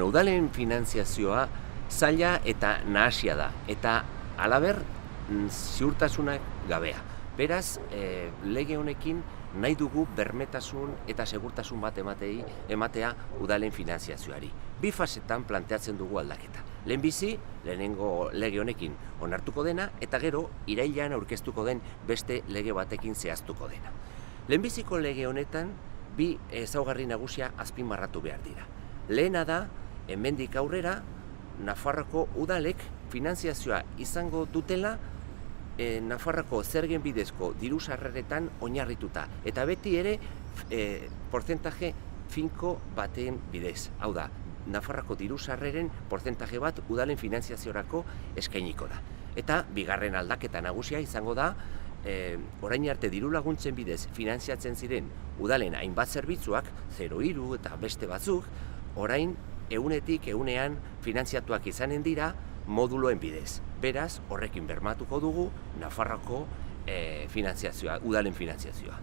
Udalen finantziazioa zaila eta nahasia da, eta halaber ziurtasunak gabea. Beraz, lege honekin nahi dugu bermetasun eta segurtasun bat ematea udalen finantziazioari. Bi fasetan planteatzen dugu aldaketa. Lehenbizi, lehenengo lege honekin onartuko dena, eta gero irailean aurkeztuko den beste lege batekin zehaztuko dena. Lehenbiziko lege honetan, bi ezaugarri nagusia azpimarratu behar dira. Lehena da, hemendik aurrera, Nafarroako udalek finantziazioa izango dutela Nafarroako zergen bidezko diru sarreretan oinarrituta. Eta beti ere portzentaje finko baten bidez. Hau da, Nafarroako diru sarreren portzentaje bat udalen finantziaziorako eskainiko da. Eta bigarren aldaketa nagusia izango da, orain arte diru laguntzen bidez finantziatzen ziren udalen hainbat zerbitzuak, 03 eta beste batzuk, orain egunetik egunean finantziatuak izanen dira moduloen bidez. Beraz, horrekin bermatuko dugu Nafarroako finantziazioa, udalen finantziazioa.